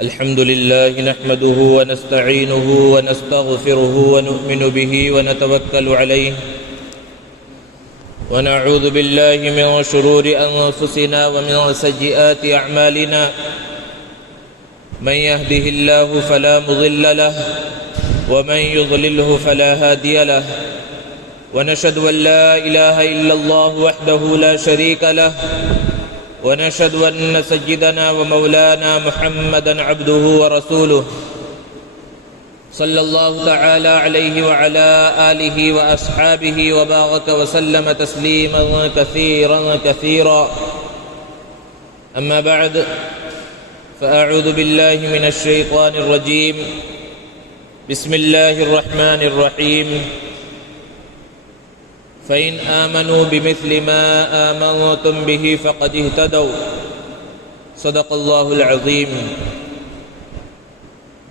الحمد لله نحمده ونستعينه ونستغفره ونؤمن به ونتوكل عليه ونعوذ بالله من شرور أنفسنا ومن سيئات أعمالنا من يهده الله فلا مضل له ومن يضلله فلا هادي له ونشهد أن لا إله إلا الله وحده لا شريك له ونشهد أن سيدنا ومولانا محمدا عبده ورسوله صلى الله تعالى عليه وعلى آله وأصحابه وبارك وسلم تسليما كثيرا كثيرا أما بعد فأعوذ بالله من الشيطان الرجيم بسم الله الرحمن الرحيم فإن آمنوا بمثل ما آمنتم به فقد اهتدوا صدق الله العظيم.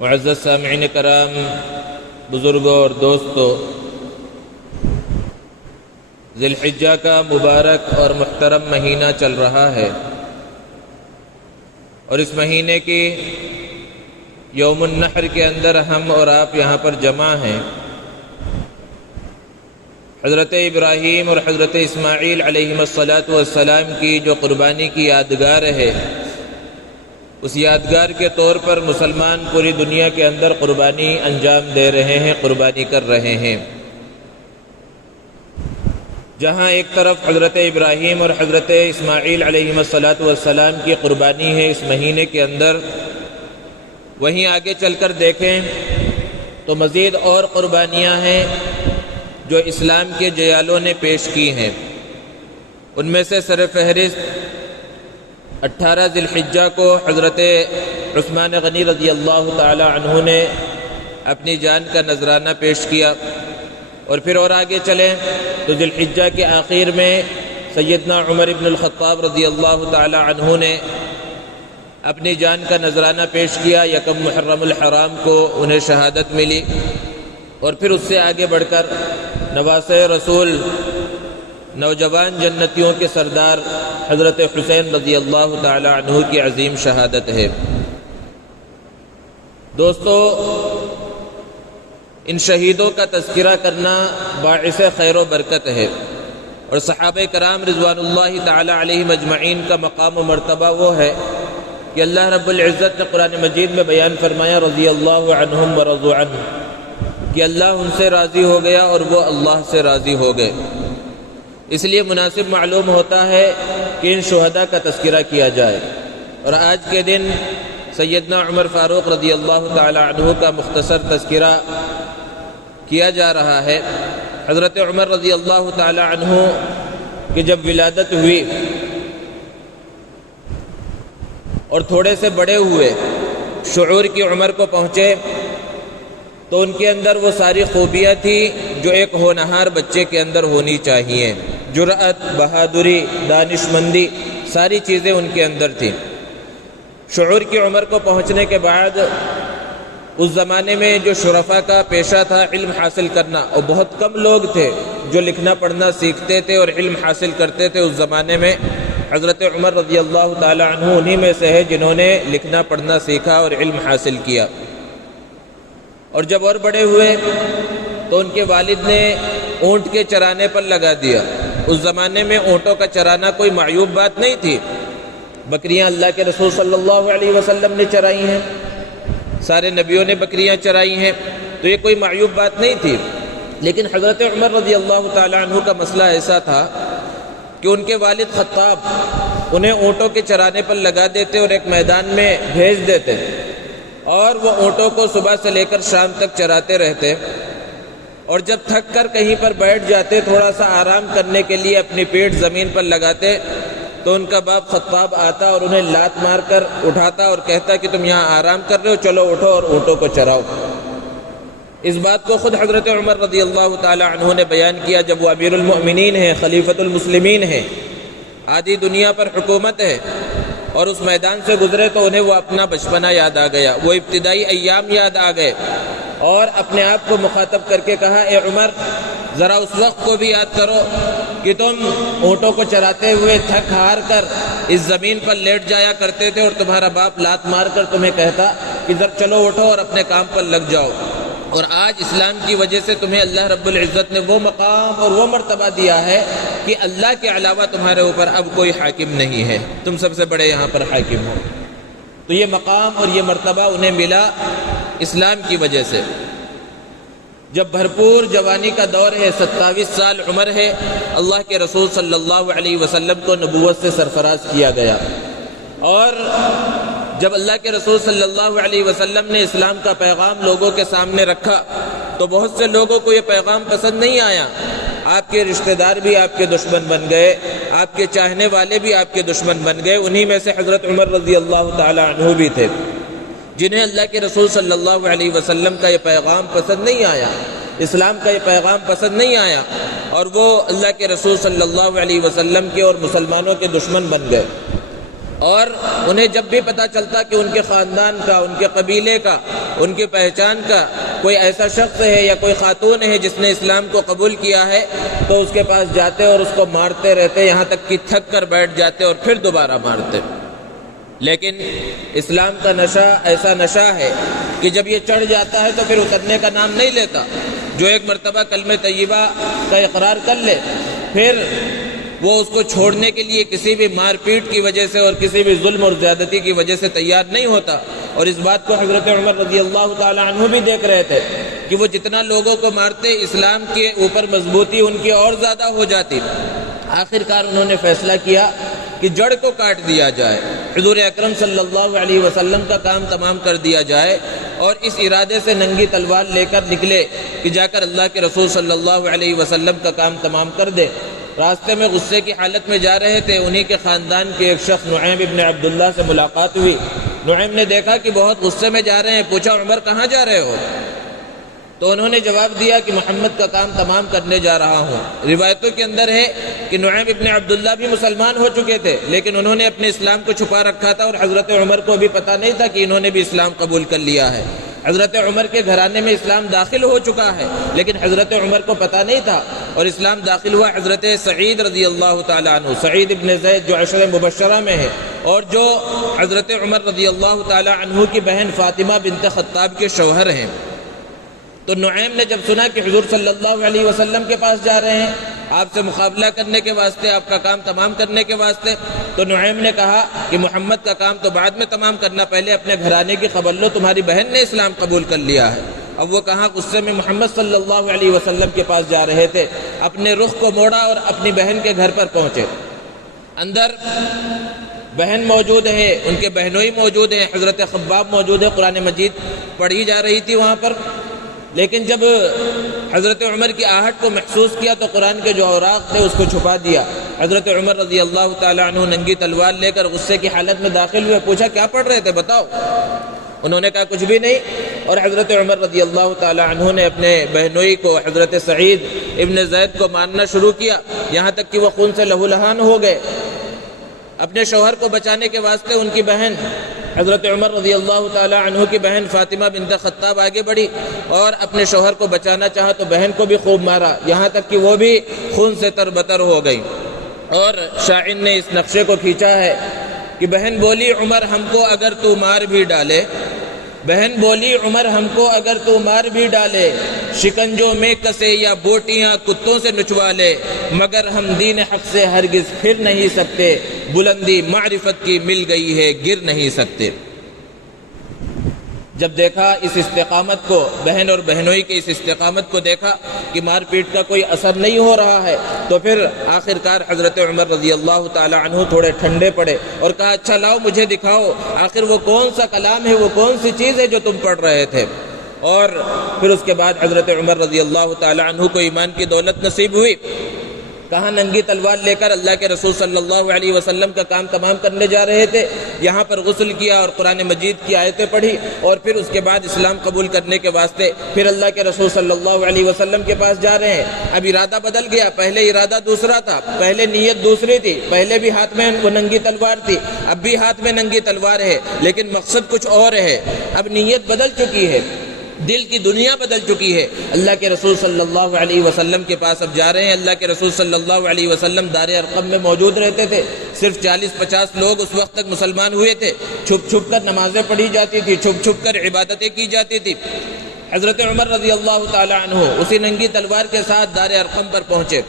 معزز سامعین کرام، بزرگوں اور دوستو، ذی الحجہ کا مبارک اور محترم مہینہ چل رہا ہے اور اس مہینے کی یوم النحر کے اندر ہم اور آپ یہاں پر جمع ہیں. حضرت ابراہیم اور حضرت اسماعیل علیہم السلام کی جو قربانی کی یادگار ہے، اس یادگار کے طور پر مسلمان پوری دنیا کے اندر قربانی انجام دے رہے ہیں، قربانی کر رہے ہیں. جہاں ایک طرف حضرت ابراہیم اور حضرت اسماعیل علیہم السلام کی قربانی ہے اس مہینے کے اندر، وہیں آگے چل کر دیکھیں تو مزید اور قربانیاں ہیں جو اسلام کے جیالوں نے پیش کی ہیں. ان میں سے سر فہرست 18 ذی الحجہ کو حضرت عثمان غنی رضی اللہ تعالی عنہ نے اپنی جان کا نذرانہ پیش کیا، اور پھر اور آگے چلیں تو ذی الحجہ کے آخر میں سیدنا عمر بن الخطاب رضی اللہ تعالی عنہ نے اپنی جان کا نذرانہ پیش کیا. یکم محرم الحرام کو انہیں شہادت ملی، اور پھر اس سے آگے بڑھ کر نواسۂ رسول، نوجوان جنتیوں کے سردار حضرت حسین رضی اللہ تعالی عنہ کی عظیم شہادت ہے. دوستو، ان شہیدوں کا تذکرہ کرنا باعث خیر و برکت ہے، اور صحابہ کرام رضوان اللہ تعالی علیہم اجمعین کا مقام و مرتبہ وہ ہے کہ اللہ رب العزت نے قرآن مجید میں بیان فرمایا رضی اللہ عنہم ورضوا عنہ، کہ اللہ ان سے راضی ہو گیا اور وہ اللہ سے راضی ہو گئے. اس لیے مناسب معلوم ہوتا ہے کہ ان شہداء کا تذکرہ کیا جائے. اور آج کے دن سیدنا عمر فاروق رضی اللہ تعالی عنہ کا مختصر تذکرہ کیا جا رہا ہے. حضرت عمر رضی اللہ تعالی عنہ کی جب ولادت ہوئی اور تھوڑے سے بڑے ہوئے، شعور کی عمر کو پہنچے، تو ان کے اندر وہ ساری خوبیاں تھیں جو ایک ہونہار بچے کے اندر ہونی چاہیے. جرأت، بہادری، دانش مندی، ساری چیزیں ان کے اندر تھیں. شعور کی عمر کو پہنچنے کے بعد اس زمانے میں جو شرفاء کا پیشہ تھا علم حاصل کرنا، اور بہت کم لوگ تھے جو لکھنا پڑھنا سیکھتے تھے اور علم حاصل کرتے تھے اس زمانے میں. حضرت عمر رضی اللہ تعالی عنہ انہی میں سے ہے جنہوں نے لکھنا پڑھنا سیکھا اور علم حاصل کیا. اور جب اور بڑے ہوئے تو ان کے والد نے اونٹ کے چرانے پر لگا دیا. اس زمانے میں اونٹوں کا چرانا کوئی معیوب بات نہیں تھی. بکریاں اللہ کے رسول صلی اللہ علیہ وسلم نے چرائی ہیں، سارے نبیوں نے بکریاں چرائی ہیں، تو یہ کوئی معیوب بات نہیں تھی. لیکن حضرت عمر رضی اللہ تعالی عنہ کا مسئلہ ایسا تھا کہ ان کے والد خطاب انہیں اونٹوں کے چرانے پر لگا دیتے اور ایک میدان میں بھیج دیتے، اور وہ اونٹوں کو صبح سے لے کر شام تک چراتے رہتے. اور جب تھک کر کہیں پر بیٹھ جاتے، تھوڑا سا آرام کرنے کے لیے اپنی پیٹھ زمین پر لگاتے، تو ان کا باپ خطاب آتا اور انہیں لات مار کر اٹھاتا اور کہتا کہ تم یہاں آرام کر رہے ہو، چلو اٹھو اور اونٹوں کو چراؤ. اس بات کو خود حضرت عمر رضی اللہ تعالی عنہ نے بیان کیا جب وہ امیر المؤمنین ہیں، خلیفۃ المسلمین ہیں، آدھی دنیا پر حکومت ہے، اور اس میدان سے گزرے تو انہیں وہ اپنا بچپنا یاد آ گیا، وہ ابتدائی ایام یاد آ گئے، اور اپنے آپ کو مخاطب کر کے کہا، اے عمر، ذرا اس وقت کو بھی یاد کرو کہ تم اونٹوں کو چراتے ہوئے تھک ہار کر اس زمین پر لیٹ جایا کرتے تھے اور تمہارا باپ لات مار کر تمہیں کہتا کہ ذرا چلو اٹھو اور اپنے کام پر لگ جاؤ، اور آج اسلام کی وجہ سے تمہیں اللہ رب العزت نے وہ مقام اور وہ مرتبہ دیا ہے کہ اللہ کے علاوہ تمہارے اوپر اب کوئی حاکم نہیں ہے، تم سب سے بڑے یہاں پر حاکم ہو۔ تو یہ مقام اور یہ مرتبہ انہیں ملا اسلام کی وجہ سے۔ جب بھرپور جوانی کا دور ہے، 27 سال عمر ہے، اللہ کے رسول صلی اللہ علیہ وسلم کو نبوت سے سرفراز کیا گیا، اور جب اللہ کے رسول صلی اللہ علیہ وسلم نے اسلام کا پیغام لوگوں کے سامنے رکھا تو بہت سے لوگوں کو یہ پیغام پسند نہیں آیا۔ آپ کے رشتہ دار بھی آپ کے دشمن بن گئے، آپ کے چاہنے والے بھی آپ کے دشمن بن گئے۔ انہی میں سے حضرت عمر رضی اللہ تعالی عنہ بھی تھے، جنہیں اللہ کے رسول صلی اللہ علیہ وسلم کا یہ پیغام پسند نہیں آیا، اسلام کا یہ پیغام پسند نہیں آیا، اور وہ اللہ کے رسول صلی اللہ علیہ وسلم کے اور مسلمانوں کے دشمن بن گئے۔ اور انہیں جب بھی پتہ چلتا کہ ان کے خاندان کا، ان کے قبیلے کا، ان کی پہچان کا کوئی ایسا شخص ہے یا کوئی خاتون ہے جس نے اسلام کو قبول کیا ہے، تو اس کے پاس جاتے اور اس کو مارتے رہتے، یہاں تک کہ تھک کر بیٹھ جاتے اور پھر دوبارہ مارتے۔ لیکن اسلام کا نشہ ایسا نشہ ہے کہ جب یہ چڑھ جاتا ہے تو پھر اترنے کا نام نہیں لیتا۔ جو ایک مرتبہ کلمہ طیبہ کا اقرار کر لے، پھر وہ اس کو چھوڑنے کے لیے کسی بھی مار پیٹ کی وجہ سے اور کسی بھی ظلم اور زیادتی کی وجہ سے تیار نہیں ہوتا۔ اور اس بات کو حضرت عمر رضی اللہ تعالی عنہ بھی دیکھ رہے تھے کہ وہ جتنا لوگوں کو مارتے، اسلام کے اوپر مضبوطی ان کی اور زیادہ ہو جاتی۔ آخر کار انہوں نے فیصلہ کیا کہ جڑ کو کاٹ دیا جائے، حضور اکرم صلی اللہ علیہ وسلم کا کام تمام کر دیا جائے، اور اس ارادے سے ننگی تلوار لے کر نکلے کہ جا کر اللہ کے رسول صلی اللہ علیہ وسلم کا کام تمام کر دے۔ راستے میں غصے کی حالت میں جا رہے تھے، انہی کے خاندان کے ایک شخص نعیم ابن عبداللہ سے ملاقات ہوئی۔ نعیم نے دیکھا کہ بہت غصے میں جا رہے ہیں، پوچھا عمر کہاں جا رہے ہو؟ تو انہوں نے جواب دیا کہ محمد کا کام تمام کرنے جا رہا ہوں۔ روایتوں کے اندر ہے کہ نعیم ابن عبداللہ بھی مسلمان ہو چکے تھے، لیکن انہوں نے اپنے اسلام کو چھپا رکھا تھا، اور حضرت عمر کو بھی پتہ نہیں تھا کہ انہوں نے بھی اسلام قبول کر لیا ہے۔ حضرت عمر کے گھرانے میں اسلام داخل ہو چکا ہے، لیکن حضرت عمر کو پتہ نہیں تھا، اور اسلام داخل ہوا حضرت سعید رضی اللہ تعالیٰ عنہ، سعید ابن زید جو عشر مبشرہ میں ہے، اور جو حضرت عمر رضی اللہ تعالیٰ عنہ کی بہن فاطمہ بنت خطاب کے شوہر ہیں۔ تو نعیم نے جب سنا کہ حضور صلی اللہ علیہ وسلم کے پاس جا رہے ہیں آپ سے مقابلہ کرنے کے واسطے، آپ کا کام تمام کرنے کے واسطے، تو نعیم نے کہا کہ محمد کا کام تو بعد میں تمام کرنا، پہلے اپنے گھرانے کی خبر لو، تمہاری بہن نے اسلام قبول کر لیا ہے۔ اب وہ کہاں غصے میں محمد صلی اللہ علیہ وسلم کے پاس جا رہے تھے، اپنے رخ کو موڑا اور اپنی بہن کے گھر پر پہنچے۔ اندر بہن موجود ہے، ان کے بہنوئی موجود ہیں، حضرت خباب موجود ہے، قرآن مجید پڑھی جا رہی تھی وہاں پر۔ لیکن جب حضرت عمر کی آہٹ کو محسوس کیا تو قرآن کے جو اوراق تھے اس کو چھپا دیا۔ حضرت عمر رضی اللہ تعالیٰ عنہ ننگی تلوار لے کر غصے کی حالت میں داخل ہوئے، پوچھا کیا پڑھ رہے تھے بتاؤ؟ انہوں نے کہا کچھ بھی نہیں، اور حضرت عمر رضی اللہ تعالیٰ عنہ نے اپنے بہنوئی کو حضرت سعید ابن زید کو مارنا شروع کیا، یہاں تک کہ وہ خون سے لہولہان ہو گئے۔ اپنے شوہر کو بچانے کے واسطے ان کی بہن حضرت عمر رضی اللہ تعالیٰ عنہ کی بہن فاطمہ بنت خطاب آگے بڑھی اور اپنے شوہر کو بچانا چاہا تو بہن کو بھی خوب مارا، یہاں تک کہ وہ بھی خون سے تربتر ہو گئی۔ اور شاعر نے اس نقشے کو کھینچا ہے کہ بہن بولی عمر ہم کو اگر تو مار بھی ڈالے، بہن بولی عمر ہم کو اگر تو مار بھی ڈالے، شکنجوں میں کسے یا بوٹیاں کتوں سے نچوا لے، مگر ہم دین حق سے ہرگز پھر نہیں سکتے، بلندی معرفت کی مل گئی ہے گر نہیں سکتے۔ جب دیکھا اس استقامت کو، بہن اور بہنوئی کے اس استقامت کو دیکھا کہ مار پیٹ کا کوئی اثر نہیں ہو رہا ہے، تو پھر آخر کار حضرت عمر رضی اللہ تعالی عنہ تھوڑے ٹھنڈے پڑے اور کہا اچھا لاؤ مجھے دکھاؤ آخر وہ کون سا کلام ہے، وہ کون سی چیز ہے جو تم پڑھ رہے تھے۔ اور پھر اس کے بعد حضرت عمر رضی اللہ تعالی عنہ کو ایمان کی دولت نصیب ہوئی۔ کہاں ننگی تلوار لے کر اللہ کے رسول صلی اللہ علیہ وسلم کا کام تمام کرنے جا رہے تھے، یہاں پر غسل کیا اور قرآن مجید کی آیتیں پڑھی، اور پھر اس کے بعد اسلام قبول کرنے کے واسطے پھر اللہ کے رسول صلی اللہ علیہ وسلم کے پاس جا رہے ہیں۔ اب ارادہ بدل گیا، پہلے ارادہ دوسرا تھا، پہلے نیت دوسری تھی، پہلے بھی ہاتھ میں وہ ننگی تلوار تھی، اب بھی ہاتھ میں ننگی تلوار ہے، لیکن مقصد کچھ اور ہے۔ اب نیت بدل چکی ہے، دل کی دنیا بدل چکی ہے۔ اللہ کے رسول صلی اللہ علیہ وسلم کے پاس اب جا رہے ہیں۔ اللہ کے رسول صلی اللہ علیہ وسلم دار ارقم میں موجود رہتے تھے۔ صرف 40-50 لوگ اس وقت تک مسلمان ہوئے تھے۔ چھپ چھپ کر نمازیں پڑھی جاتی تھی، چھپ چھپ کر عبادتیں کی جاتی تھی۔ حضرت عمر رضی اللہ تعالی عنہ اسی ننگی تلوار کے ساتھ دار ارقم پر پہنچے۔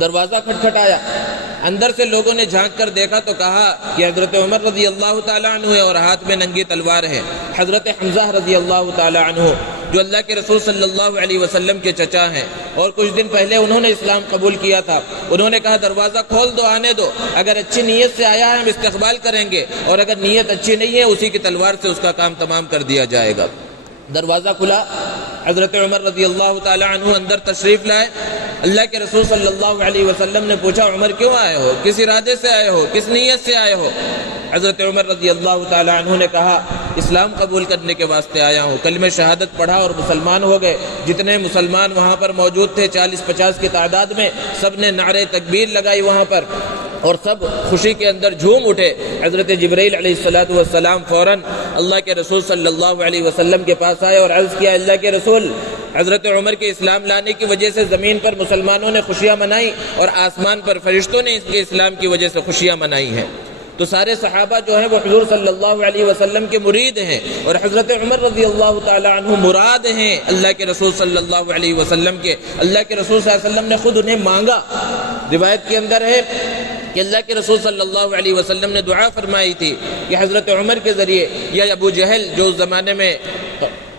دروازہ کھٹکھٹایا، اندر سے لوگوں نے جھانک کر دیکھا تو کہا کہ حضرت عمر رضی اللہ تعالیٰ عنہ ہے اور ہاتھ میں ننگی تلوار ہے۔ حضرت حمزہ رضی اللہ تعالیٰ عنہ جو اللہ کے رسول صلی اللہ علیہ وسلم کے چچا ہیں اور کچھ دن پہلے انہوں نے اسلام قبول کیا تھا، انہوں نے کہا دروازہ کھول دو، آنے دو، اگر اچھی نیت سے آیا ہے ہم استقبال کریں گے، اور اگر نیت اچھی نہیں ہے اسی کی تلوار سے اس کا کام تمام کر دیا جائے گا۔ دروازہ کھلا، حضرت عمر رضی اللہ تعالیٰ عنہ اندر تشریف لائے۔ اللہ کے رسول صلی اللہ علیہ وسلم نے پوچھا عمر کیوں آئے ہو، کس ارادے سے آئے ہو، کس نیت سے آئے ہو؟ حضرت عمر رضی اللہ تعالیٰ عنہ نے کہا اسلام قبول کرنے کے واسطے آیا ہوں۔ کلمہ شہادت پڑھا اور مسلمان ہو گئے۔ جتنے مسلمان وہاں پر موجود تھے 40-50 کی تعداد میں، سب نے نعرے تکبیر لگائی وہاں پر اور سب خوشی کے اندر جھوم اٹھے۔ حضرت جبرائیل علیہ السلام فوراً اللہ کے رسول صلی اللہ علیہ وسلم کے پاس آئے اور عرض کیا اللہ کے رسول، حضرت عمر کے اسلام لانے کی وجہ سے زمین پر مسلمانوں نے خوشیاں منائی اور آسمان پر فرشتوں نے اس کے اسلام کی وجہ سے خوشیاں منائی ہیں۔ تو سارے صحابہ جو ہیں وہ حضور صلی اللہ علیہ وسلم کے مرید ہیں اور حضرت عمر رضی اللہ تعالی عنہ مراد ہیں اللہ کے رسول صلی اللہ علیہ وسلم کے۔ اللہ کے رسول صلی اللہ علیہ وسلم نے خود انہیں مانگا۔ روایت کے اندر ہے کہ اللہ کے رسول صلی اللہ علیہ وسلم نے دعا فرمائی تھی کہ حضرت عمر کے ذریعے یا ابو جہل جو اس زمانے میں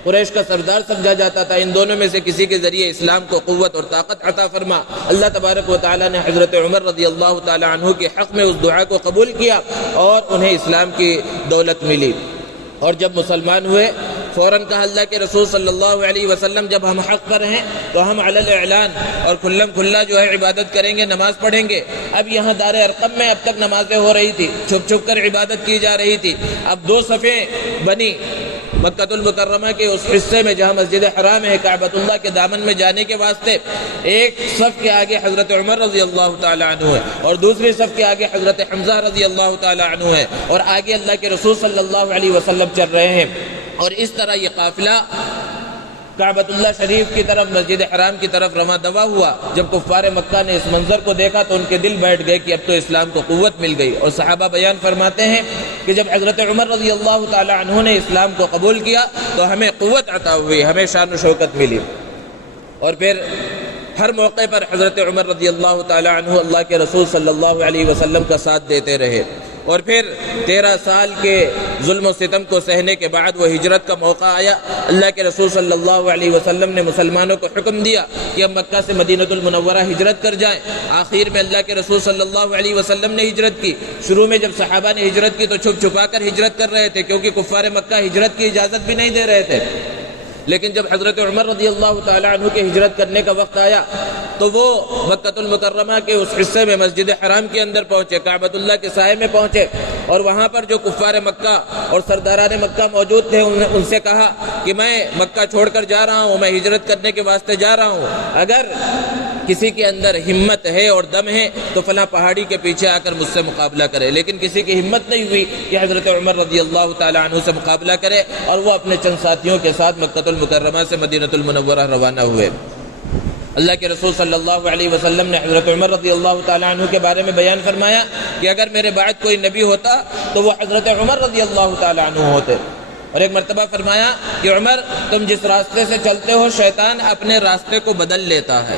قریش کا سردار سمجھا جاتا تھا، ان دونوں میں سے کسی کے ذریعے اسلام کو قوت اور طاقت عطا فرما۔ اللہ تبارک و تعالی نے حضرت عمر رضی اللہ تعالی عنہ کے حق میں اس دعا کو قبول کیا اور انہیں اسلام کی دولت ملی۔ اور جب مسلمان ہوئے فوراً کہا اللہ کے رسول صلی اللہ علیہ وسلم جب ہم حق پر ہیں تو ہم علی الاعلان اور کھلم کھلا جو ہے عبادت کریں گے، نماز پڑھیں گے۔ اب یہاں دار ارقم میں اب تک نمازیں ہو رہی تھی، چھپ چھپ کر عبادت کی جا رہی تھی۔ اب 2 صفیں بنی مکہ المکرمہ کے اس حصے میں جہاں مسجد حرام ہے، کعبۃ اللہ کے دامن میں جانے کے واسطے ایک صف کے آگے حضرت عمر رضی اللہ تعالی عنہ ہے اور دوسری صف کے آگے حضرت حمزہ رضی اللہ تعالی عنہ ہے اور آگے اللہ کے رسول صلی اللہ علیہ وسلم چل رہے ہیں۔ اور اس طرح یہ قافلہ کعبۃ اللہ شریف کی طرف، مسجد حرام کی طرف رواں دوا ہوا۔ جب کفار مکہ نے اس منظر کو دیکھا تو ان کے دل بیٹھ گئے کہ اب تو اسلام کو قوت مل گئی۔ اور صحابہ بیان فرماتے ہیں کہ جب حضرت عمر رضی اللہ تعالی عنہ نے اسلام کو قبول کیا تو ہمیں قوت عطا ہوئی، ہمیں شان و شوکت ملی۔ اور پھر ہر موقع پر حضرت عمر رضی اللہ تعالی عنہ اللہ کے رسول صلی اللہ علیہ وسلم کا ساتھ دیتے رہے۔ اور پھر 13 سال کے ظلم و ستم کو سہنے کے بعد وہ ہجرت کا موقع آیا۔ اللہ کے رسول صلی اللہ علیہ وسلم نے مسلمانوں کو حکم دیا کہ اب مکہ سے مدینہ المنورہ ہجرت کر جائیں۔ آخر میں اللہ کے رسول صلی اللہ علیہ وسلم نے ہجرت کی۔ شروع میں جب صحابہ نے ہجرت کی تو چھپ چھپا کر ہجرت کر رہے تھے کیونکہ کفار مکہ ہجرت کی اجازت بھی نہیں دے رہے تھے۔ لیکن جب حضرت عمر رضی اللہ تعالی عنہ کے ہجرت کرنے کا وقت آیا تو وہ مکہ المکرمہ کے اس حصے میں مسجد حرام کے اندر پہنچے، کعبۃ اللہ کے سائے میں پہنچے اور وہاں پر جو کفار مکہ اور سرداران مکہ موجود تھے ان سے کہا کہ میں مکہ چھوڑ کر جا رہا ہوں، میں ہجرت کرنے کے واسطے جا رہا ہوں، اگر کسی کے اندر ہمت ہے اور دم ہے تو فلاں پہاڑی کے پیچھے آ کر مجھ سے مقابلہ کرے۔ لیکن کسی کی ہمت نہیں ہوئی کہ حضرت عمر رضی اللہ تعالی عنہ سے مقابلہ کرے اور وہ اپنے چند ساتھیوں کے ساتھ مکہ المکرمہ سے مدینہ المنورہ روانہ ہوئے۔ اللہ کے رسول صلی اللہ علیہ وسلم نے حضرت عمر رضی اللہ تعالی عنہ کے بارے میں بیان فرمایا کہ اگر میرے بعد کوئی نبی ہوتا تو وہ حضرت عمر رضی اللہ تعالی عنہ ہوتے۔ اور ایک مرتبہ فرمایا کہ عمر تم جس راستے سے چلتے ہو شیطان اپنے راستے کو بدل لیتا ہے،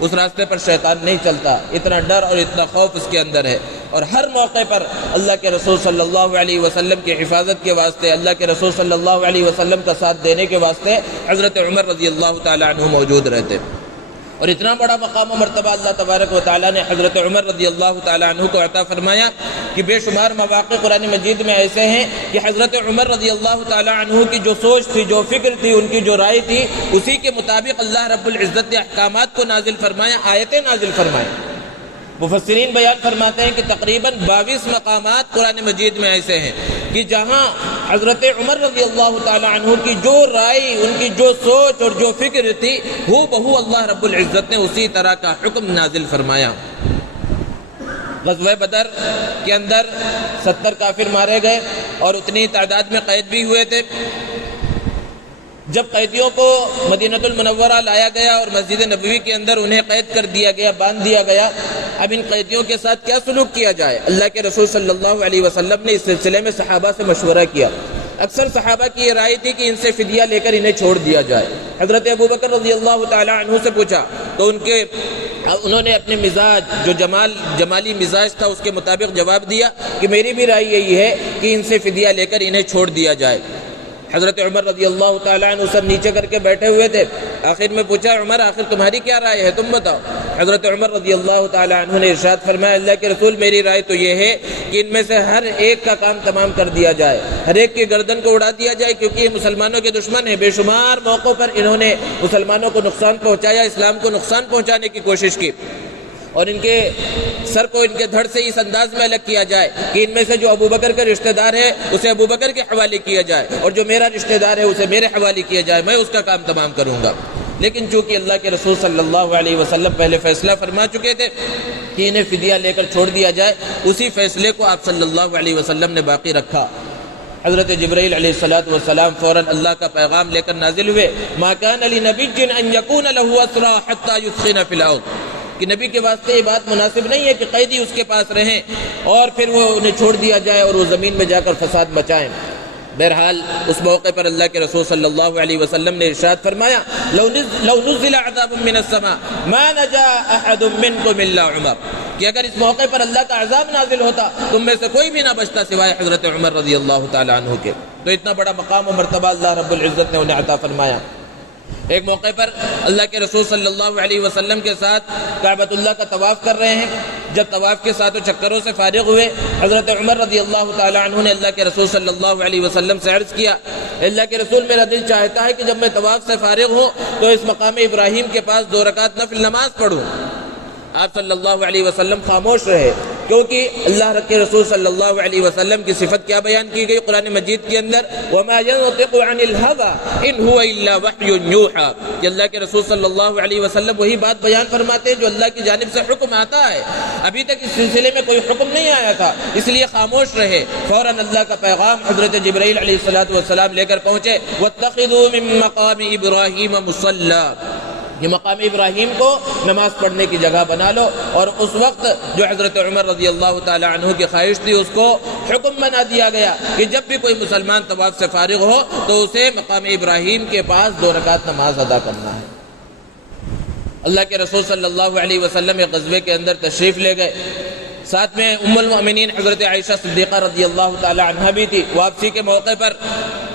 اس راستے پر شیطان نہیں چلتا۔ اتنا ڈر اور اتنا خوف اس کے اندر ہے۔ اور ہر موقع پر اللہ کے رسول صلی اللہ علیہ وسلم کی حفاظت کے واسطے، اللہ کے رسول صلی اللہ علیہ وسلم کا ساتھ دینے کے واسطے حضرت عمر رضی اللہ تعالی عنہ موجود رہتے۔ اور اتنا بڑا مقام و مرتبہ اللہ تبارک و تعالیٰ نے حضرت عمر رضی اللہ تعالیٰ عنہ کو عطا فرمایا کہ بے شمار مواقع قرآن مجید میں ایسے ہیں کہ حضرت عمر رضی اللہ تعالیٰ عنہ کی جو سوچ تھی، جو فکر تھی، ان کی جو رائے تھی، اسی کے مطابق اللہ رب العزت نے احکامات کو نازل فرمایا، آیتیں نازل فرمائیں۔ مفسرین بیان فرماتے ہیں کہ تقریباً 22 مقامات قرآن مجید میں ایسے ہیں کہ جہاں حضرت عمر رضی اللہ تعالی عنہ کی جو رائے، ان کی جو سوچ اور جو فکر تھی، ہو بہو اللہ رب العزت نے اسی طرح کا حکم نازل فرمایا۔ غزوہ بدر کے اندر 70 کافر مارے گئے اور اتنی تعداد میں قید بھی ہوئے تھے۔ جب قیدیوں کو مدینہ المنورہ لایا گیا اور مسجد نبوی کے اندر انہیں قید کر دیا گیا، باندھ دیا گیا، اب ان قیدیوں کے ساتھ کیا سلوک کیا جائے؟ اللہ کے رسول صلی اللہ علیہ وسلم نے اس سلسلے میں صحابہ سے مشورہ کیا۔ اکثر صحابہ کی یہ رائے تھی کہ ان سے فدیہ لے کر انہیں چھوڑ دیا جائے۔ حضرت ابوبکر رضی اللہ تعالی عنہ سے پوچھا تو انہوں نے اپنے مزاج جو جمالی مزاج تھا اس کے مطابق جواب دیا کہ میری بھی رائے یہی ہے کہ ان سے فدیہ لے کر انہیں چھوڑ دیا جائے۔ حضرت عمر رضی اللہ تعالیٰ عنہ سب نیچے کر کے بیٹھے ہوئے تھے۔ آخر میں پوچھا، عمر آخر تمہاری کیا رائے ہے، تم بتاؤ۔ حضرت عمر رضی اللہ تعالیٰ عنہ نے ارشاد فرمایا، اللہ کے رسول میری رائے تو یہ ہے کہ ان میں سے ہر ایک کا کام تمام کر دیا جائے، ہر ایک کی گردن کو اڑا دیا جائے، کیونکہ یہ مسلمانوں کے دشمن ہیں۔ بے شمار موقعوں پر انہوں نے مسلمانوں کو نقصان پہنچایا، اسلام کو نقصان پہنچانے کی کوشش کی، اور ان کے سر کو ان کے دھڑ سے اس انداز میں الگ کیا جائے کہ ان میں سے جو ابوبکر کا رشتہ دار ہے اسے ابوبکر کے حوالے کیا جائے، اور جو میرا رشتہ دار ہے اسے میرے حوالے کیا جائے، میں اس کا کام تمام کروں گا۔ لیکن چونکہ اللہ کے رسول صلی اللہ علیہ وسلم پہلے فیصلہ فرما چکے تھے کہ انہیں فدیہ لے کر چھوڑ دیا جائے، اسی فیصلے کو آپ صلی اللہ علیہ وسلم نے باقی رکھا۔ حضرت جبرائیل علیہ السلام فوراً اللہ کا پیغام لے کر نازل ہوئے، ما کان لنبی ان یکون له اسرى حتى يثخن في الارض، کہ نبی کے واسطے یہ بات مناسب نہیں ہے کہ قیدی اس کے پاس رہیں اور پھر وہ انہیں چھوڑ دیا جائے اور وہ زمین میں جا کر فساد مچائیں۔ بہرحال اس موقع پر اللہ کے رسول صلی اللہ علیہ وسلم نے ارشاد فرمایا، لو نزل عذاب من السماء ما نجا احد منکم الا عمر، کہ اگر اس موقع پر اللہ کا عذاب نازل ہوتا تم میں سے کوئی بھی نہ بچتا سوائے حضرت عمر رضی اللہ تعالی عنہ کے۔ تو اتنا بڑا مقام و مرتبہ اللہ رب العزت نے انہیں عطا فرمایا۔ ایک موقع پر اللہ کے رسول صلی اللہ علیہ وسلم کے ساتھ کعبۃ اللہ کا طواف کر رہے ہیں۔ جب طواف کے ساتھ چکروں سے فارغ ہوئے، حضرت عمر رضی اللہ تعالی عنہ نے اللہ کے رسول صلی اللہ علیہ وسلم سے عرض کیا، اللہ کے رسول میرا دل چاہتا ہے کہ جب میں طواف سے فارغ ہوں تو اس مقام ابراہیم کے پاس 2 رکعت نفل نماز پڑھوں۔ آپ صلی اللہ علیہ وسلم خاموش رہے، کیونکہ اللہ کے رسول صلی اللہ علیہ وسلم کی صفت کیا بیان کی گئی قرآن مجید کے اندر، وَمَا يَنطِقُ عَنِ الْهَوَىٰ إِنْ هُوَ إِلَّا وَحْيٌ يُوحَىٰ، کہ اللہ کے رسول صلی اللہ علیہ وسلم وہی بات بیان فرماتے ہیں جو اللہ کی جانب سے حکم آتا ہے۔ ابھی تک اس سلسلے میں کوئی حکم نہیں آیا تھا، اس لیے خاموش رہے۔ فوراً اللہ کا پیغام حضرت جبرائیل علیہ السلام لے کر پہنچے، وَاتَّخِذُوا مِن مَّقَامِ إِبْرَاهِيمَ مُصَلًّى، یہ مقام ابراہیم کو نماز پڑھنے کی جگہ بنا لو۔ اور اس وقت جو حضرت عمر رضی اللہ تعالی عنہ کی خواہش تھی اس کو حکم بنا دیا گیا کہ جب بھی کوئی مسلمان طواف سے فارغ ہو تو اسے مقام ابراہیم کے پاس 2 رکعت نماز ادا کرنا ہے۔ اللہ کے رسول صلی اللہ علیہ وسلم ایک غزوے کے اندر تشریف لے گئے، ساتھ میں ام المؤمنین حضرت عائشہ صدیقہ رضی اللہ تعالی عنہ بھی تھی۔ واپسی کے موقع پر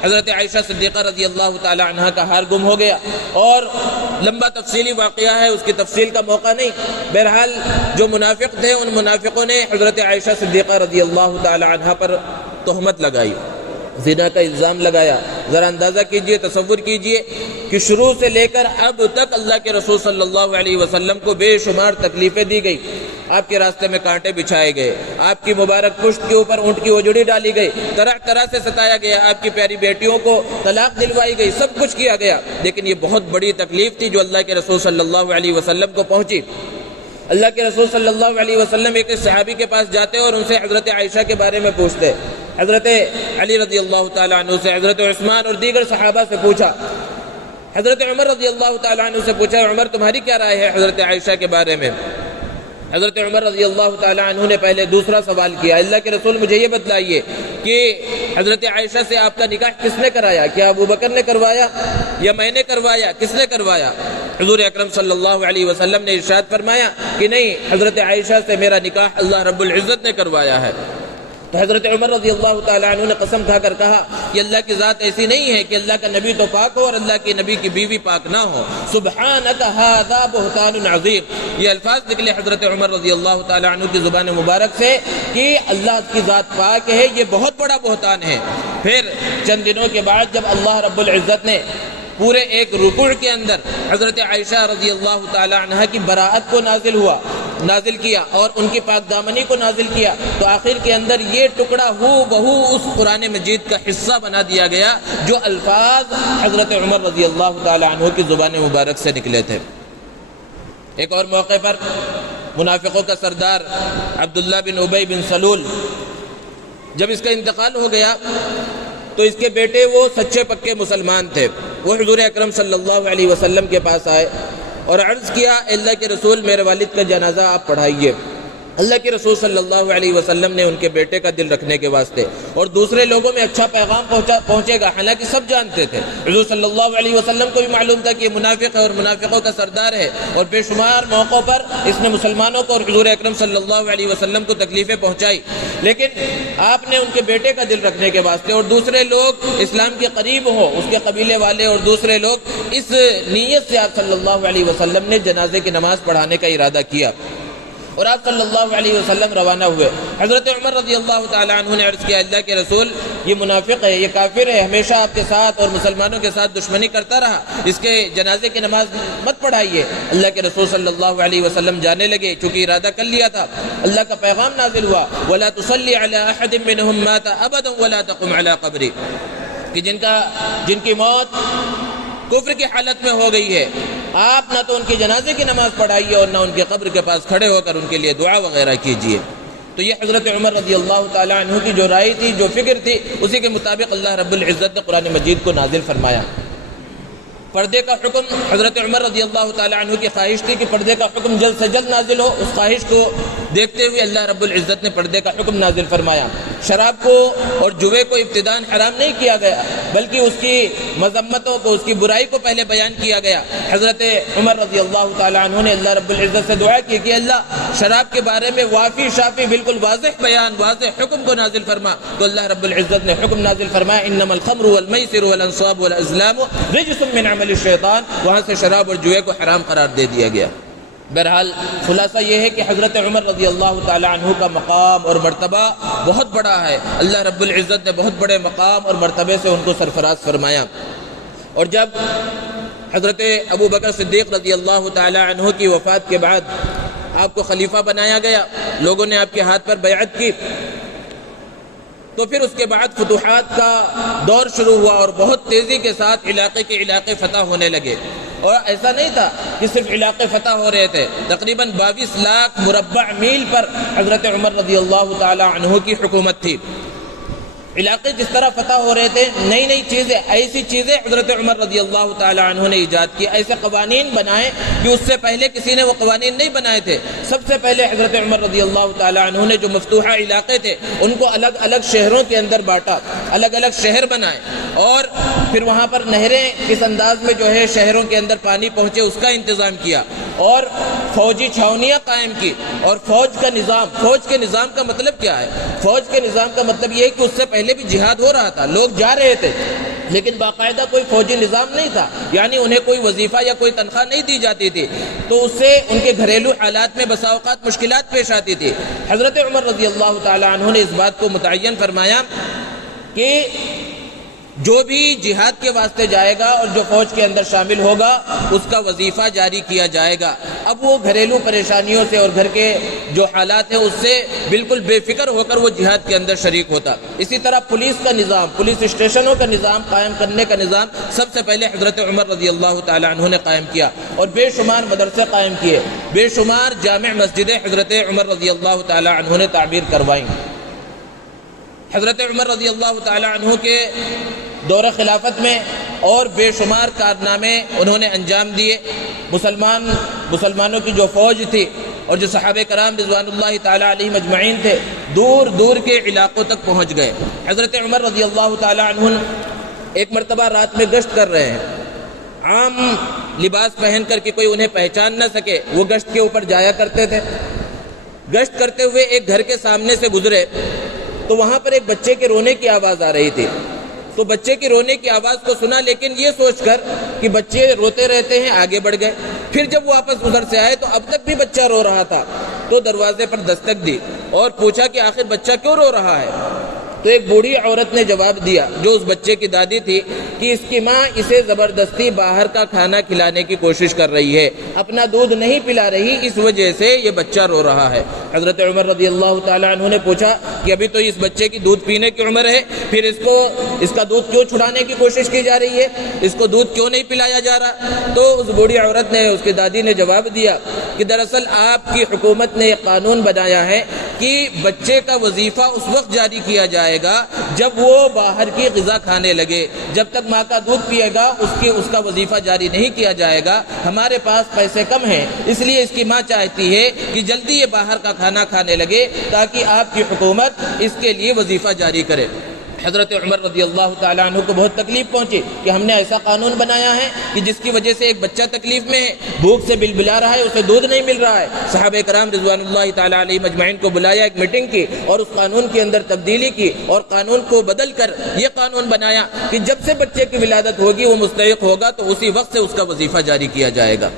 حضرت عائشہ صدیقہ رضی اللہ تعالی عنہ کا ہار گم ہو گیا، اور لمبا تفصیلی واقعہ ہے، اس کی تفصیل کا موقع نہیں۔ بہرحال جو منافق تھے ان منافقوں نے حضرت عائشہ صدیقہ رضی اللہ تعالی عنہ پر تہمت لگائی، زنا کا الزام لگایا۔ ذرا اندازہ کیجئے، تصور کیجئے کہ شروع سے لے کر اب تک اللہ کے رسول صلی اللہ علیہ وسلم کو بے شمار تکلیفیں دی گئی، آپ کے راستے میں کانٹے بچھائے گئے، آپ کی مبارک پشت کے اوپر اونٹ کی اجڑی ڈالی گئی، طرح طرح سے ستایا گیا، آپ کی پیاری بیٹیوں کو طلاق دلوائی گئی، سب کچھ کیا گیا۔ لیکن یہ بہت بڑی تکلیف تھی جو اللہ کے رسول صلی اللہ علیہ وسلم کو پہنچی۔ اللہ کے رسول صلی اللہ علیہ وسلم ایک صحابی کے پاس جاتے اور ان سے حضرت عائشہ کے بارے میں پوچھتے، حضرت علی رضی اللہ تعالیٰ عنہ سے، حضرت عثمان اور دیگر صحابہ سے پوچھا، حضرت عمر رضی اللہ تعالیٰ عنہ سے پوچھا، عمر تمہاری کیا رائے ہے حضرت عائشہ کے بارے میں؟ حضرت عمر رضی اللہ تعالیٰ عنہ نے پہلے دوسرا سوال کیا، اللہ کے رسول مجھے یہ بتلائیے کہ حضرت عائشہ سے آپ کا نکاح کس نے کرایا؟ کیا ابوبکر نے کروایا یا میں نے کروایا؟ کس نے کروایا؟ حضور اکرم صلی اللہ علیہ وسلم نے ارشاد فرمایا کہ نہیں، حضرت عائشہ سے میرا نکاح اللہ رب العزت نے کروایا ہے۔ تو حضرت عمر رضی اللہ تعالیٰ عنہ نے قسم کھا کر کہا کہ اللہ کی ذات ایسی نہیں ہے کہ اللہ کا نبی تو پاک ہو اور اللہ کے نبی کی بیوی پاک نہ ہو، سبحانک ھذا بہتان عظیم۔ یہ الفاظ نکلے حضرت عمر رضی اللہ تعالیٰ عنہ کی زبان مبارک سے کہ اللہ کی ذات پاک ہے، یہ بہت بڑا بہتان ہے۔ پھر چند دنوں کے بعد جب اللہ رب العزت نے پورے ایک رکوع کے اندر حضرت عائشہ رضی اللہ تعالی عنہ کی براءت کو نازل کیا اور ان کی پاک دامنی کو نازل کیا، تو آخر کے اندر یہ ٹکڑا بہو اس قرآن مجید کا حصہ بنا دیا گیا جو الفاظ حضرت عمر رضی اللہ تعالی عنہ کی زبان مبارک سے نکلے تھے۔ ایک اور موقع پر منافقوں کا سردار عبداللہ بن ابی بن سلول، جب اس کا انتقال ہو گیا تو اس کے بیٹے وہ سچے پکے مسلمان تھے، وہ حضور اکرم صلی اللہ علیہ وسلم کے پاس آئے اور عرض کیا، اے اللہ کے رسول میرے والد کا جنازہ آپ پڑھائیے۔ اللہ کے رسول صلی اللہ علیہ وسلم نے ان کے بیٹے کا دل رکھنے کے واسطے اور دوسرے لوگوں میں اچھا پیغام پہنچے گا، حالانکہ سب جانتے تھے، حضور صلی اللہ علیہ وسلم کو بھی معلوم تھا کہ یہ منافق ہے اور منافقوں کا سردار ہے، اور بے شمار موقعوں پر اس نے مسلمانوں کو اور حضور اکرم صلی اللہ علیہ وسلم کو تکلیفیں پہنچائی، لیکن آپ نے ان کے بیٹے کا دل رکھنے کے واسطے اور دوسرے لوگ اسلام کے قریب ہوں، اس کے قبیلے والے اور دوسرے لوگ، اس نیت سے آپ صلی اللہ علیہ وسلم نے جنازے کی نماز پڑھانے کا ارادہ کیا اور آپ صلی اللہ علیہ وسلم روانہ ہوئے۔ حضرت عمر رضی اللہ تعالیٰ عنہ نے عرض کیا، اللہ کے رسول یہ منافق ہے، یہ کافر ہے، ہمیشہ آپ کے ساتھ اور مسلمانوں کے ساتھ دشمنی کرتا رہا، اس کے جنازے کی نماز مت پڑھائیے۔ اللہ کے رسول صلی اللہ علیہ وسلم جانے لگے، چونکہ ارادہ کر لیا تھا۔ اللہ کا پیغام نازل ہوا، وَلَا تُصَلِّ عَلَىٰ أَحَدٍ مِّنْهُمْ مَاتَ أَبَدًا وَلَا تَقُمْ عَلَىٰ قَبْرِهِ، کہ جن کی موت کفر کی حالت میں ہو گئی ہے، آپ نہ تو ان کے جنازے کی نماز پڑھائیے اور نہ ان کے قبر کے پاس کھڑے ہو کر ان کے لیے دعا وغیرہ کیجیے۔ تو یہ حضرت عمر رضی اللہ تعالیٰ عنہ کی جو رائے تھی، جو فکر تھی، اسی کے مطابق اللہ رب العزت نے قرآن مجید کو نازل فرمایا۔ پردے کا حکم، حضرت عمر رضی اللہ تعالیٰ عنہ کی خواہش تھی کہ پردے کا حکم جلد سے جلد نازل ہو، اس خواہش کو دیکھتے ہوئے اللہ رب العزت نے پردے کا حکم نازل فرمایا۔ شراب کو اور جوے کو ابتداءً حرام نہیں کیا گیا، بلکہ اس کی مذمتوں کو، اس کی برائی کو پہلے بیان کیا گیا۔ حضرت عمر رضی اللہ تعالیٰ عنہ نے اللہ رب العزت سے دعا کی کہ اللہ شراب کے بارے میں وافی شافی بالکل واضح بیان، واضح حکم کو نازل فرما۔ تو اللہ رب العزت نے حکم نازل فرمایا، انما الخمر والمیسر والانصاب والازلام رجس من عمل الشیطان، وہاں سے شراب اور جوے کو حرام قرار دے دیا گیا۔ بہرحال خلاصہ یہ ہے کہ حضرت عمر رضی اللہ تعالیٰ عنہ کا مقام اور مرتبہ بہت بڑا ہے، اللہ رب العزت نے بہت بڑے مقام اور مرتبے سے ان کو سرفراز فرمایا۔ اور جب حضرت ابو بکر صدیق رضی اللہ تعالیٰ عنہ کی وفات کے بعد آپ کو خلیفہ بنایا گیا، لوگوں نے آپ کے ہاتھ پر بیعت کی، تو پھر اس کے بعد فتوحات کا دور شروع ہوا اور بہت تیزی کے ساتھ علاقے کے علاقے فتح ہونے لگے۔ اور ایسا نہیں تھا کہ صرف علاقے فتح ہو رہے تھے، تقریباً 22 لاکھ مربع میل پر حضرت عمر رضی اللہ تعالی عنہ کی حکومت تھی۔ علاقے جس طرح فتح ہو رہے تھے، نئی نئی چیزیں، ایسی چیزیں حضرت عمر رضی اللہ تعالی عنہ نے ایجاد کی، ایسے قوانین بنائے کہ اس سے پہلے کسی نے وہ قوانین نہیں بنائے تھے۔ سب سے پہلے حضرت عمر رضی اللہ تعالی عنہ نے جو مفتوحہ علاقے تھے ان کو الگ الگ شہروں کے اندر بانٹا، الگ الگ شہر بنائے، اور پھر وہاں پر نہریں کس انداز میں جو ہے شہروں کے اندر پانی پہنچے اس کا انتظام کیا، اور فوجی چھاونیاں قائم کی، اور فوج کا نظام، فوج کے نظام کا مطلب کیا ہے؟ فوج کے نظام کا مطلب یہ ہے کہ اس سے پہلے بھی جہاد ہو رہا تھا، لوگ جا رہے تھے، لیکن باقاعدہ کوئی فوجی نظام نہیں تھا، یعنی انہیں کوئی وظیفہ یا کوئی تنخواہ نہیں دی جاتی تھی، تو اس سے ان کے گھریلو حالات میں بسا اوقات مشکلات پیش آتی تھی۔ حضرت عمر رضی اللہ تعالی عنہ نے اس بات کو متعین فرمایا کہ جو بھی جہاد کے واسطے جائے گا اور جو فوج کے اندر شامل ہوگا اس کا وظیفہ جاری کیا جائے گا۔ اب وہ گھریلو پریشانیوں سے اور گھر کے جو حالات ہیں اس سے بالکل بے فکر ہو کر وہ جہاد کے اندر شریک ہوتا۔ اسی طرح پولیس کا نظام، پولیس اسٹیشنوں کا نظام قائم کرنے کا نظام سب سے پہلے حضرت عمر رضی اللہ تعالی عنہ نے قائم کیا، اور بے شمار مدرسے قائم کیے، بے شمار جامع مسجدیں حضرت عمر رضی اللہ تعالی عنہ نے تعمیر کروائیں۔ حضرت عمر رضی اللہ تعالی عنہ کے دور خلافت میں اور بے شمار کارنامے انہوں نے انجام دیے۔ مسلمانوں کی جو فوج تھی اور جو صحابہ کرام رضوان اللہ تعالی علیہم اجمعین تھے، دور دور کے علاقوں تک پہنچ گئے۔ حضرت عمر رضی اللہ تعالی عنہ ایک مرتبہ رات میں گشت کر رہے ہیں، عام لباس پہن کر کے کوئی انہیں پہچان نہ سکے، وہ گشت کے اوپر جایا کرتے تھے۔ گشت کرتے ہوئے ایک گھر کے سامنے سے گزرے تو وہاں پر ایک بچے کے رونے کی آواز آ رہی تھی، تو بچے کی رونے کی آواز کو سنا، لیکن یہ سوچ کر کہ بچے روتے رہتے ہیں آگے بڑھ گئے۔ پھر جب وہ واپس ادھر سے آئے تو اب تک بھی بچہ رو رہا تھا، تو دروازے پر دستک دی اور پوچھا کہ آخر بچہ کیوں رو رہا ہے؟ تو ایک بوڑھی عورت نے جواب دیا جو اس بچے کی دادی تھی کہ اس کی ماں اسے زبردستی باہر کا کھانا کھلانے کی کوشش کر رہی ہے، اپنا دودھ نہیں پلا رہی، اس وجہ سے یہ بچہ رو رہا ہے۔ حضرت عمر رضی اللہ تعالی عنہ نے پوچھا کہ ابھی تو اس بچے کی دودھ پینے کی عمر ہے، پھر اس کا دودھ کیوں چھڑانے کی کوشش کی جا رہی ہے، اس کو دودھ کیوں نہیں پلایا جا رہا؟ تو اس بوڑھی عورت نے، اس کی دادی نے جواب دیا کہ دراصل آپ کی حکومت نے یہ قانون بنایا ہے کہ بچے کا وظیفہ اس وقت جاری کیا جائے جائے گا جب وہ باہر کی غذا کھانے لگے. جب تک ماں کا دودھ پیے گا اس کا وظیفہ جاری نہیں کیا جائے گا. ہمارے پاس پیسے کم ہیں اس لیے اس کی ماں چاہتی ہے کہ جلدی یہ باہر کا کھانا کھانے لگے تاکہ آپ کی حکومت اس کے لیے وظیفہ جاری کرے. حضرت عمر رضی اللہ تعالیٰ عنہ کو بہت تکلیف پہنچی کہ ہم نے ایسا قانون بنایا ہے کہ جس کی وجہ سے ایک بچہ تکلیف میں ہے, بھوک سے بلبلا رہا ہے, اسے دودھ نہیں مل رہا ہے. صحابہ کرام رضوان اللہ تعالیٰ علیہ مجمعین کو بلایا, ایک میٹنگ کی اور اس قانون کے اندر تبدیلی کی اور قانون کو بدل کر یہ قانون بنایا کہ جب سے بچے کی ولادت ہوگی وہ مستحق ہوگا تو اسی وقت سے اس کا وظیفہ جاری کیا جائے گا.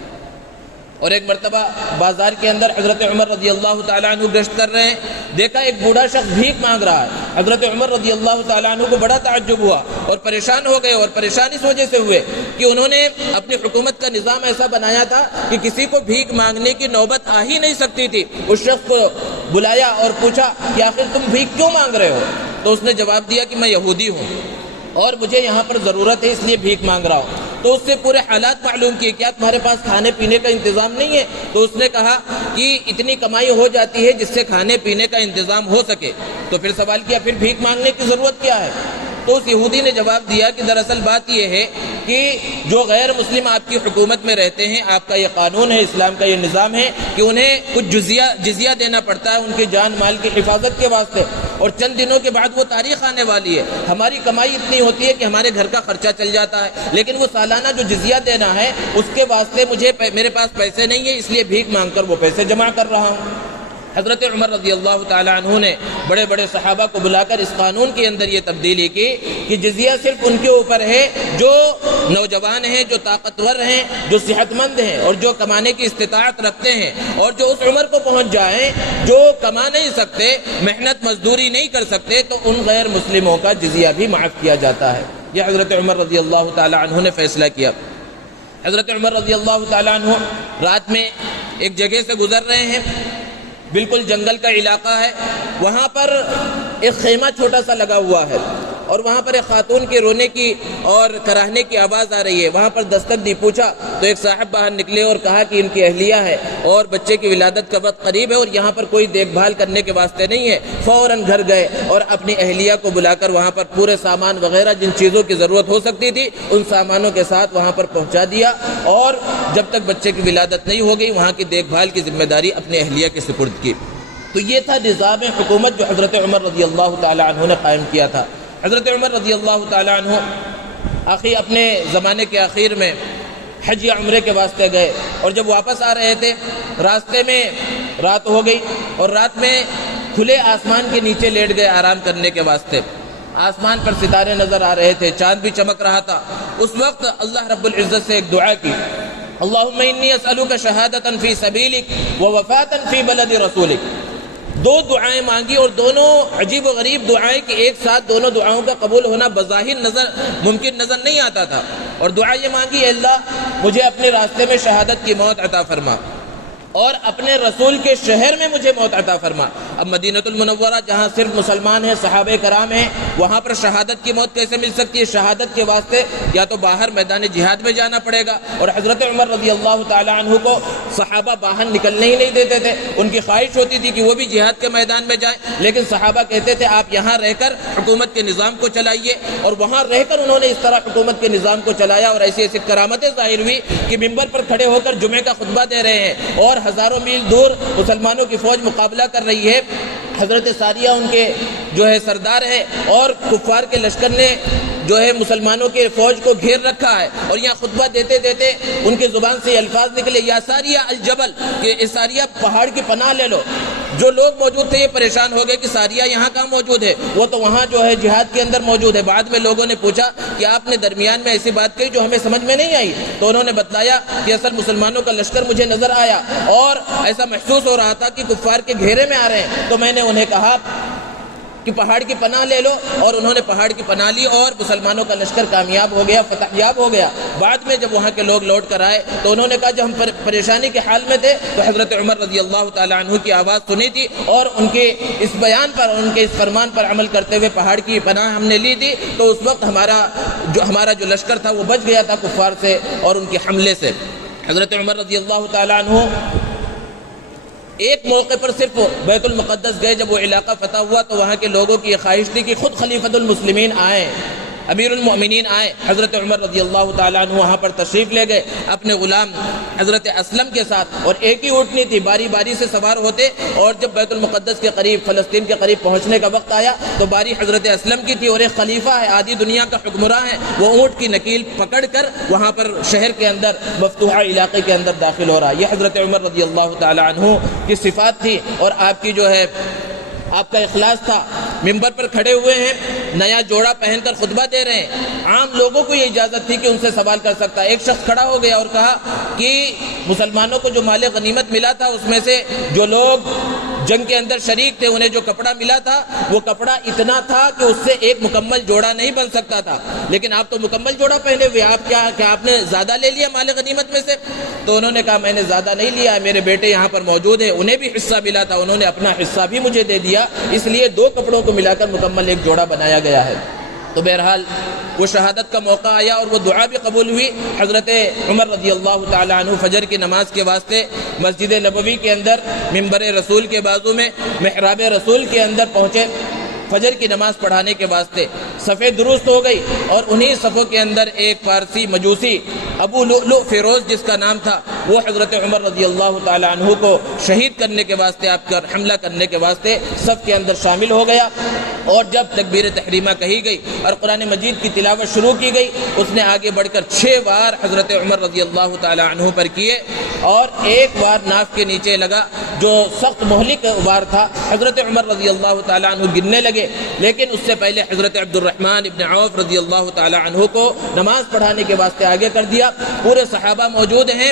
اور ایک مرتبہ بازار کے اندر حضرت عمر رضی اللہ تعالیٰ عنہ گشت کر رہے ہیں, دیکھا ایک بوڑھا شخص بھیک مانگ رہا ہے. حضرت عمر رضی اللہ تعالیٰ عنہ کو بڑا تعجب ہوا اور پریشان ہو گئے, اور پریشان اس وجہ سے ہوئے کہ انہوں نے اپنی حکومت کا نظام ایسا بنایا تھا کہ کسی کو بھیک مانگنے کی نوبت آ ہی نہیں سکتی تھی. اس شخص کو بلایا اور پوچھا کہ آخر تم بھیک کیوں مانگ رہے ہو؟ تو اس نے جواب دیا کہ میں یہودی ہوں اور مجھے یہاں پر ضرورت ہے اس لیے بھیک مانگ رہا ہوں. تو اس سے پورے حالات معلوم کیے, کیا تمہارے پاس کھانے پینے کا انتظام نہیں ہے؟ تو اس نے کہا کہ اتنی کمائی ہو جاتی ہے جس سے کھانے پینے کا انتظام ہو سکے. تو پھر سوال کیا پھر بھیک مانگنے کی ضرورت کیا ہے؟ تو اس یہودی نے جواب دیا کہ دراصل بات یہ ہے کہ جو غیر مسلم آپ کی حکومت میں رہتے ہیں, آپ کا یہ قانون ہے, اسلام کا یہ نظام ہے کہ انہیں کچھ جزیہ دینا پڑتا ہے ان کے جان مال کی حفاظت کے واسطے, اور چند دنوں کے بعد وہ تاریخ آنے والی ہے. ہماری کمائی اتنی ہوتی ہے کہ ہمارے گھر کا خرچہ چل جاتا ہے, لیکن وہ سالانہ جو جزیہ دینا ہے اس کے واسطے میرے پاس پیسے نہیں ہیں, اس لیے بھیک مانگ کر وہ پیسے جمع کر رہا ہوں. حضرت عمر رضی اللہ تعالیٰ عنہ نے بڑے بڑے صحابہ کو بلا کر اس قانون کے اندر یہ تبدیلی کی کہ جزیہ صرف ان کے اوپر ہے جو نوجوان ہیں, جو طاقتور ہیں, جو صحت مند ہیں اور جو کمانے کی استطاعت رکھتے ہیں, اور جو اس عمر کو پہنچ جائیں جو کما نہیں سکتے, محنت مزدوری نہیں کر سکتے, تو ان غیر مسلموں کا جزیہ بھی معاف کیا جاتا ہے. یہ حضرت عمر رضی اللہ تعالیٰ عنہ نے فیصلہ کیا. حضرت عمر رضی اللہ تعالیٰ عنہ رات میں ایک جگہ سے گزر رہے ہیں, بالکل جنگل کا علاقہ ہے, وہاں پر ایک خیمہ چھوٹا سا لگا ہوا ہے اور وہاں پر ایک خاتون کے رونے کی اور کراہنے کی آواز آ رہی ہے. وہاں پر دستک دی, پوچھا تو ایک صاحب باہر نکلے اور کہا کہ ان کی اہلیہ ہے اور بچے کی ولادت کا وقت قریب ہے اور یہاں پر کوئی دیکھ بھال کرنے کے واسطے نہیں ہے. فوراً گھر گئے اور اپنی اہلیہ کو بلا کر وہاں پر پورے سامان وغیرہ جن چیزوں کی ضرورت ہو سکتی تھی ان سامانوں کے ساتھ وہاں پر پہنچا دیا, اور جب تک بچے کی ولادت نہیں ہو گئی وہاں کی دیکھ بھال کی ذمہ داری اپنی اہلیہ کے سپرد کی. تو یہ تھا نظام حکومت جو حضرت عمر رضی اللہ تعالیٰ عنہ نے قائم کیا تھا. حضرت عمر رضی اللہ تعالیٰ عنہ اپنے زمانے کے آخر میں حج یا عمرے کے واسطے گئے, اور جب واپس آ رہے تھے راستے میں رات ہو گئی اور رات میں کھلے آسمان کے نیچے لیٹ گئے آرام کرنے کے واسطے. آسمان پر ستارے نظر آ رہے تھے, چاند بھی چمک رہا تھا. اس وقت اللہ رب العزت سے ایک دعا کی, اللہم انی اسألک شہادتا فی سبیلک ووفاتا فی بلد رسولک. دو دعائیں مانگی اور دونوں عجیب و غریب دعائیں کہ ایک ساتھ دونوں دعاؤں کا قبول ہونا بظاہر ممکن نظر نہیں آتا تھا. اور دعا یہ مانگی, اللہ مجھے اپنے راستے میں شہادت کی موت عطا فرما اور اپنے رسول کے شہر میں مجھے موت عطا فرما. اب مدینۃ المنورہ جہاں صرف مسلمان ہیں, صحابہ کرام ہیں, وہاں پر شہادت کی موت کیسے مل سکتی ہے؟ شہادت کے واسطے یا تو باہر میدان جہاد میں جانا پڑے گا, اور حضرت عمر رضی اللہ تعالیٰ عنہ کو صحابہ باہر نکلنے ہی نہیں دیتے تھے. ان کی خواہش ہوتی تھی کہ وہ بھی جہاد کے میدان میں جائیں, لیکن صحابہ کہتے تھے آپ یہاں رہ کر حکومت کے نظام کو چلائیے, اور وہاں رہ کر انہوں نے اس طرح حکومت کے نظام کو چلایا اور ایسی ایسی کرامتیں ظاہر ہوئی کہ ممبر پر کھڑے ہو کر جمعے کا خطبہ دے رہے ہیں اور ہزاروں میل دور مسلمانوں کی فوج مقابلہ کر رہی ہے. حضرت ساریہ ان کے جو ہے سردار ہے, اور کفار کے لشکر نے جو ہے مسلمانوں کے فوج کو گھیر رکھا ہے, اور یہاں خطبہ دیتے دیتے ان کے زبان سے الفاظ نکلے, یا ساریہ الجبل, کہ ساریہ پہاڑ کی پناہ لے لو. جو لوگ موجود تھے یہ پریشان ہو گئے کہ ساریہ یہاں کہاں موجود ہے, وہ تو وہاں جو ہے جہاد کے اندر موجود ہے. بعد میں لوگوں نے پوچھا کہ آپ نے درمیان میں ایسی بات کہی جو ہمیں سمجھ میں نہیں آئی, تو انہوں نے بتلایا کہ اصل مسلمانوں کا لشکر مجھے نظر آیا اور ایسا محسوس ہو رہا تھا کہ کفار کے گھیرے میں آ رہے ہیں, تو میں نے انہیں کہا کہ پہاڑ کی پناہ لے لو, اور انہوں نے پہاڑ کی پناہ لی اور مسلمانوں کا لشکر کامیاب ہو گیا, فتح یاب ہو گیا. بعد میں جب وہاں کے لوگ لوٹ کر آئے تو انہوں نے کہا جب ہم پریشانی کے حال میں تھے تو حضرت عمر رضی اللہ تعالیٰ عنہ کی آواز سنی تھی, اور ان کے اس بیان پر اور ان کے اس فرمان پر عمل کرتے ہوئے پہاڑ کی پناہ ہم نے لی تھی, تو اس وقت ہمارا جو لشکر تھا وہ بچ گیا تھا کفار سے اور ان کے حملے سے. حضرت عمر رضی اللہ تعالیٰ عنہ ایک موقع پر صرف بیت المقدس گئے، جب وہ علاقہ فتح ہوا تو وہاں کے لوگوں کی یہ خواہش تھی کہ خود خلیفۃ المسلمین آئیں، امیر المؤمنین آئے۔ حضرت عمر رضی اللہ تعالیٰ عنہ وہاں پر تشریف لے گئے اپنے غلام حضرت اسلم کے ساتھ، اور ایک ہی اونٹنی تھی، باری باری سے سوار ہوتے، اور جب بیت المقدس کے قریب، فلسطین کے قریب پہنچنے کا وقت آیا تو باری حضرت اسلم کی تھی، اور ایک خلیفہ ہے، آدھی دنیا کا حکمراں ہے، وہ اونٹ کی نکیل پکڑ کر وہاں پر شہر کے اندر مفتوحہ علاقے کے اندر داخل ہو رہا۔ یہ حضرت عمر رضی اللہ تعالیٰ عنہ کی صفات تھی، اور آپ کی جو ہے آپ کا اخلاص تھا۔ ممبر پر کھڑے ہوئے ہیں، نیا جوڑا پہن کر خطبہ دے رہے ہیں، عام لوگوں کو یہ اجازت تھی کہ ان سے سوال کر سکتا ہے۔ ایک شخص کھڑا ہو گیا اور کہا کہ مسلمانوں کو جو مال غنیمت ملا تھا اس میں سے جو لوگ جنگ کے اندر شریک تھے انہیں جو کپڑا ملا تھا وہ کپڑا اتنا تھا کہ اس سے ایک مکمل جوڑا نہیں بن سکتا تھا، لیکن آپ تو مکمل جوڑا پہنے ہوئے، آپ کیا آپ نے زیادہ لے لیا مال غنیمت میں سے؟ تو انہوں نے کہا میں نے زیادہ نہیں لیا، میرے بیٹے یہاں پر موجود ہیں، انہیں بھی حصہ ملا تھا، انہوں نے اپنا حصہ بھی مجھے دے دیا، اس لیے دو کپڑوں کو ملا کر مکمل ایک جوڑا بنایا گیا ہے۔ تو بہرحال وہ شہادت کا موقع آیا اور وہ دعا بھی قبول ہوئی۔ حضرت عمر رضی اللہ تعالیٰ عنہ فجر کی نماز کے واسطے مسجد نبوی کے اندر ممبر رسول کے بازو میں محراب رسول کے اندر پہنچے فجر کی نماز پڑھانے کے واسطے۔ صفیں درست ہو گئی اور انہی صفوں کے اندر ایک فارسی مجوسی ابو لؤلؤ فیروز جس کا نام تھا، وہ حضرت عمر رضی اللہ تعالیٰ عنہ کو شہید کرنے کے واسطے، آپ کا حملہ کرنے کے واسطے صف کے اندر شامل ہو گیا۔ اور جب تکبیر تحریمہ کہی گئی اور قرآن مجید کی تلاوت شروع کی گئی، اس نے آگے بڑھ کر 6 بار حضرت عمر رضی اللہ تعالیٰ عنہ پر کیے، اور ایک بار ناف کے نیچے لگا جو سخت مہلک وار تھا۔ حضرت عمر رضی اللہ تعالیٰ عنہ گرنے لگے، لیکن اس سے پہلے حضرت عبد الرحمن ابن عوف رضی اللہ تعالیٰ عنہ کو نماز پڑھانے کے واسطے آگے کر دیا۔ پورے صحابہ موجود ہیں،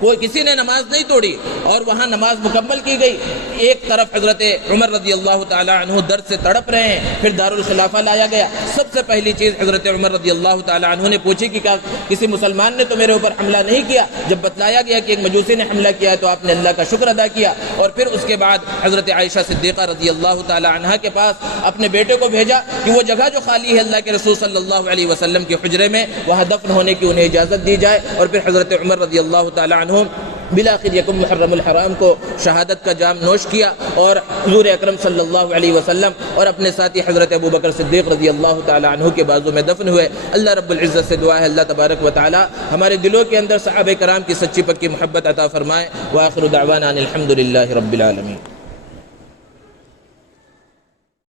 کوئی کسی نے نماز نہیں توڑی اور وہاں نماز مکمل کی گئی۔ ایک طرف حضرت عمر رضی اللہ تعالیٰ عنہ درد سے تڑپ رہے ہیں، پھر دارالخلافہ لایا گیا۔ سب سے پہلی چیز حضرت عمر رضی اللہ تعالیٰ عنہ نے پوچھی کہ کیا کسی مسلمان نے تو میرے اوپر حملہ نہیں کیا؟ جب بتلایا گیا کہ ایک مجوسی نے حملہ کیا ہے تو آپ نے اللہ کا شکر ادا کیا، اور پھر اس کے بعد حضرت عائشہ صدیقہ رضی اللہ تعالیٰ عنہ کے پاس اپنے بیٹے کو بھیجا کہ وہ جگہ جو خالی ہے اللہ کے رسول صلی اللہ علیہ وسلم کے حجرے میں، وہاں دفن ہونے کی انہیں اجازت دی جائے۔ اور پھر حضرت عمر رضی اللہ تعالیٰ عنہ بالآخر یکم محرم الحرام کو شہادت کا جام نوش کیا، اور حضور اکرم صلی اللہ علیہ وسلم اور اپنے ساتھی حضرت ابو بکر صدیق رضی اللہ تعالیٰ عنہ کے بازو میں دفن ہوئے۔ اللہ رب العزت سے دعا ہے اللہ تبارک و تعالی ہمارے دلوں کے اندر صحابہ کرام کی سچی پکی محبت عطا فرمائے۔ وآخر دعوانا ان الحمد للہ رب العالمین۔